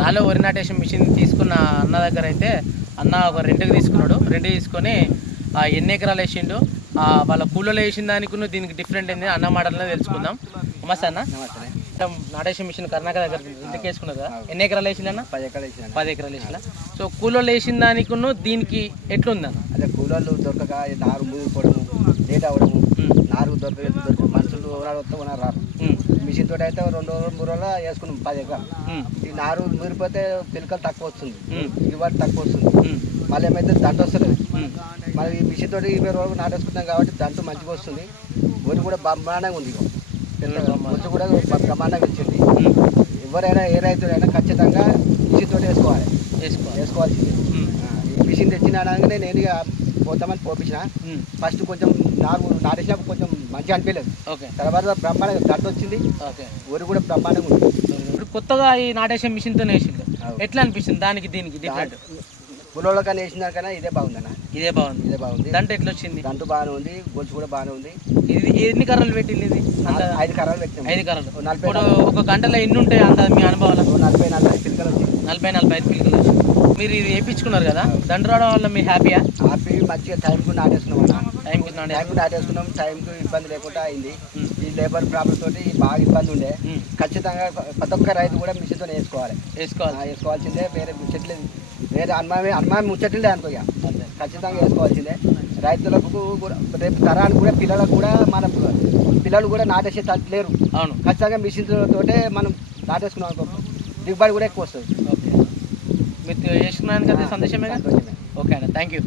రాలో వరి notation machine తీసుకున్న అన్న దగ్గర అయితే అన్న ఒక రెంట్కి తీసుకున్నాడు. రెంట్ తీసుకొని ఎన్ని ఎకరాలు వేసిండు, వాళ్ళ కూలలో వేసిన దానికి దీనికి డిఫరెంట్ ఏంది అన్న మాటల్లో తెలుసుకుందాం. నమస్తే అన్న. నాటేషన్ మిషన్ కర్ణాటక దగ్గర ఇంటికి వేసుకున్నారు కదా, ఎన్ని ఎకరాలు వేసిందన్న? 10 ఎకరాలు వేసిన. 10 ఎకరాలు వేసిన. సో కూలలో వేసిన దానికి దీనికి ఎట్లుందన్న? అదే కూలర్లు దొరకక నారు ముగిపోవడము, లేట్ అవ్వడము, నారు దొరక మనుషులు వస్తే రారు. మిషన్ తోటి అయితే 2 రోజులు 3 రోజులు వేసుకున్నాం 10 ఎకరాలు. ఈ నారు మురిపోతే పిలకలు తక్కువ వస్తుంది, దిగుబడి తక్కువ వస్తుంది. మళ్ళీ ఏమైతే దంట వస్తుంది. మళ్ళీ ఈ మిషన్ తోటి 20 రోజులు నాటేసుకుంటాం కాబట్టి దంట మంచిగా వస్తుంది. ఒరి కూడా బ్రహ్మాండంగా ఉంది. ఒరి కూడా బ్రహ్మాండంగా ఇచ్చింది. ఎవరైనా ఏ రైతులైనా ఖచ్చితంగా మిషన్ తోటి వేసుకోవాల్సింది. ఈ మిషన్ తెచ్చిన అనగానే నేను ఇక పోతామని పోపించిన. ఫస్ట్ కొంచెం నాటేసినప్పుడు కొంచెం మంచిగా అనిపించలేదు. తర్వాత బ్రహ్మాండంగా దంట వచ్చింది. ఒరి కూడా బ్రహ్మాండంగా ఉంది. ఇప్పుడు కొత్తగా ఈ నాటేషన్ మిషన్తో వేసింది, ఎట్లా అనిపిస్తుంది దానికి దీనికి డిఫరెంట్? పులోలో కానీ వేసిన దానికన్నా ఇదే బాగుందన్న. ఇదే బాగుంది. దంట ఎట్లా వచ్చింది? దంట బాగానే ఉంది, గొలుసు కూడా బాగానే ఉంది. ఇది ఎన్ని కర్రలు పెట్టింది? ఇది 5 కర్రలు పెట్టాము. 5 కర్రలు. ఇప్పుడు ఒక గంటలో ఎన్ని ఉంటాయి అంత మీ అనుభవాలు? 40-45 పిలకలు వచ్చింది. 40-45 పిలకలు వచ్చింది. మీరు ఇది వేయించుకున్నారు కదా, దండ రావడం వల్ల మీ హ్యాపీయా? హ్యాపీ. మంచిగా టైంకు నాటేసుకున్నాం అన్న. టైంకి నాటేసుకున్నాం. టైంకు ఇబ్బంది లేకుండా అయింది. ఈ లేబర్ ప్రాబ్లం తోటి బాగా ఇబ్బంది ఉండే. ఖచ్చితంగా ప్రతి ఒక్క రైతు కూడా మిషన్తో వేసుకోవాల్సిందే. వేరే ముచ్చట్లే, వేరే అనుమానం ముచ్చట్లే అనుకో. ఖచ్చితంగా వేసుకోవాల్సిందే. రైతులకు కూడా రేపు తరానికి కూడా పిల్లలకు కూడా మన పిల్లలు కూడా నాటేసే లేరు. అవును, ఖచ్చితంగా మిషన్తోటే మనం నాటేసుకున్నాం అనుకో, దిగుబడి కూడా ఎక్కువ వస్తుంది. ఓకే, మీరు వేసుకున్నాను కదా, సందేశమే. సంతోషమే. ఓకే అన్న, థ్యాంక్ యూ.